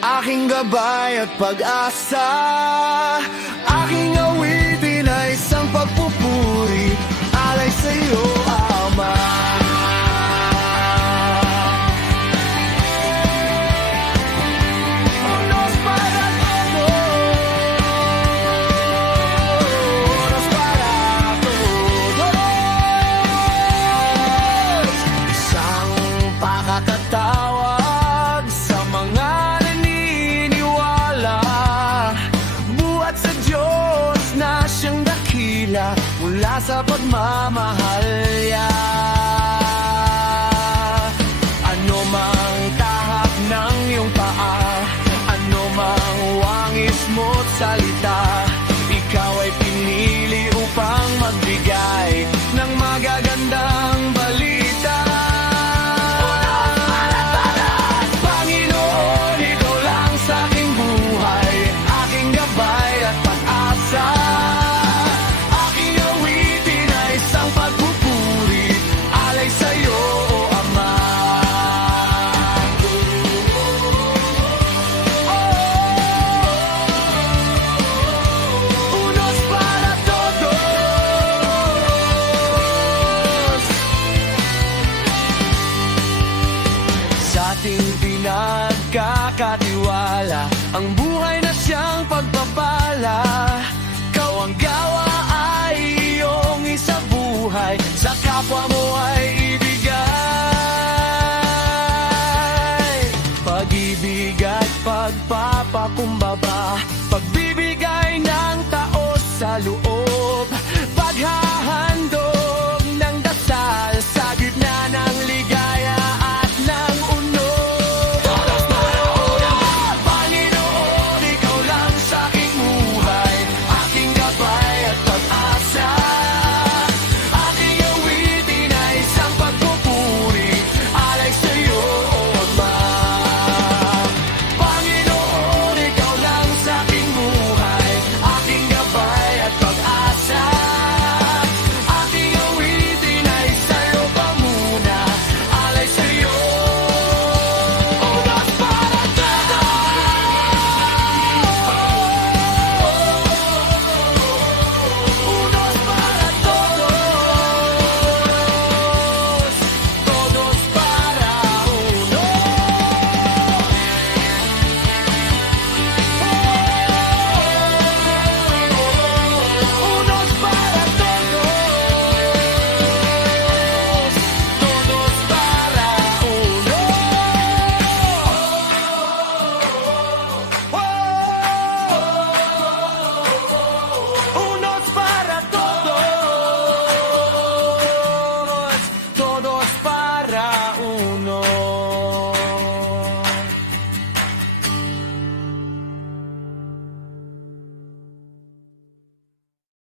aking gabay at pag-asa. Aking awitin ay isang pagpupuri, alay sa'yo, Ama. Unos para todos, para todos. Isang pakakatawag sa mga naniniwala, buhat sa Diyos na siyang dakila mula sa pagmamahal niya. Ano mang tahak ng iyong paa, ano mang wangis mo't salita, ikaw ay pinili upang magbigay ng magagandang balita. Panginoon, ikaw lang sa aking buhay, aking gabay at pag-asa. Aking awitin ay isang pagpupuri, alay sa'yo, O Ama. Unos para todos. Sa ating pinagkakatiwala, ang buhay na siyang pagpapala. Kawang gawa ay iyong isabuhay, sa kapwa mo ay ibigay. Pag-ibig at pagpapakumbaba, pagbibigay ng taos sa loob,